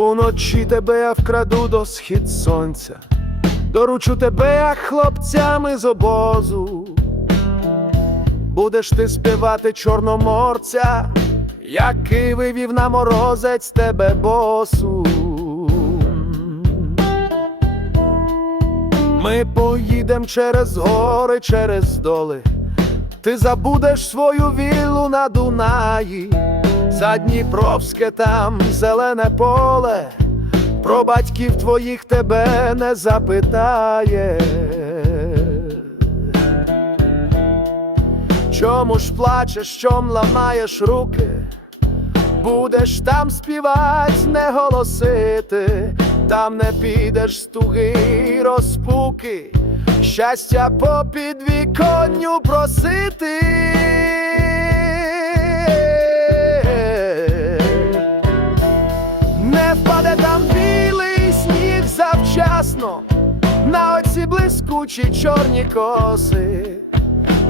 Вночі тебе я вкраду до схід сонця, доручу тебе, як хлопцями з обозу. Будеш ти співати чорноморця, який вивів на морозець тебе босу. Ми поїдем через гори, через доли. Ти забудеш свою віллу на Дунаї, за Дніпровське там зелене поле, про батьків твоїх тебе не запитає. Чому ж плачеш, чом ламаєш руки? Будеш там співать, не голосити, там не підеш з туги розпуки, щастя по підвіконню просити. Не впаде там білий сніг завчасно, на оці блискучі чорні коси.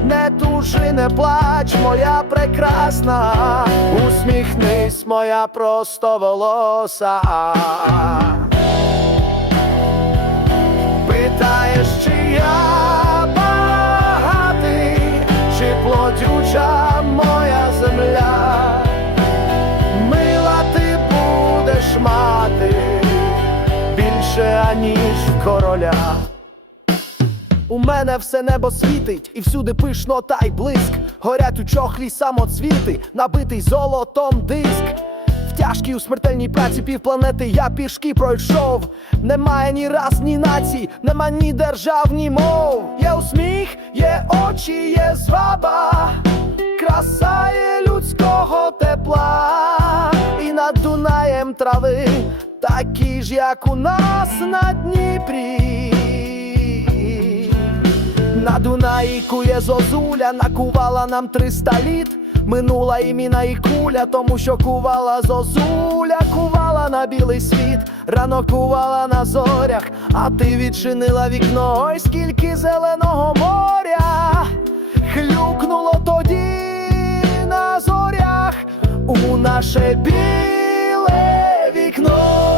Не тужи, не плач, моя прекрасна, усміхнись, моя простоволоса. Плодюча моя земля, мила ти будеш мати більше, аніж короля. У мене все небо світить, і всюди пишно та й блиск. Горять у чохлі самоцвіти, набитий золотом диск. В тяжкій у смертельній праці півпланети я пішки пройшов. Немає ні рас, ні націй, нема ні держав, ні мов. Є усміх, є очі, є зваба, краса є людського тепла, і над Дунаєм трави, такі ж, як у нас на Дніпрі. На Дунаї кує зозуля, накувала нам триста літ. Минула і міна і куля, тому що кувала зозуля, кувала на білий світ, рано кувала на зорях, а ти відчинила вікно, ой, скільки зеленого наше біле вікно.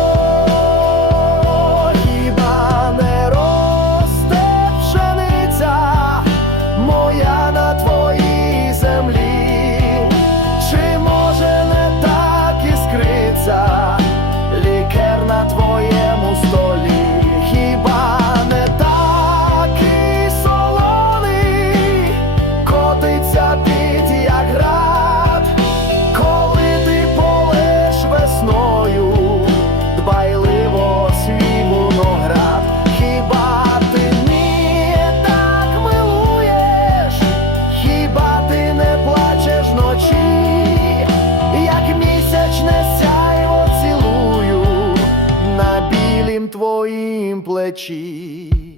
моїм плечі.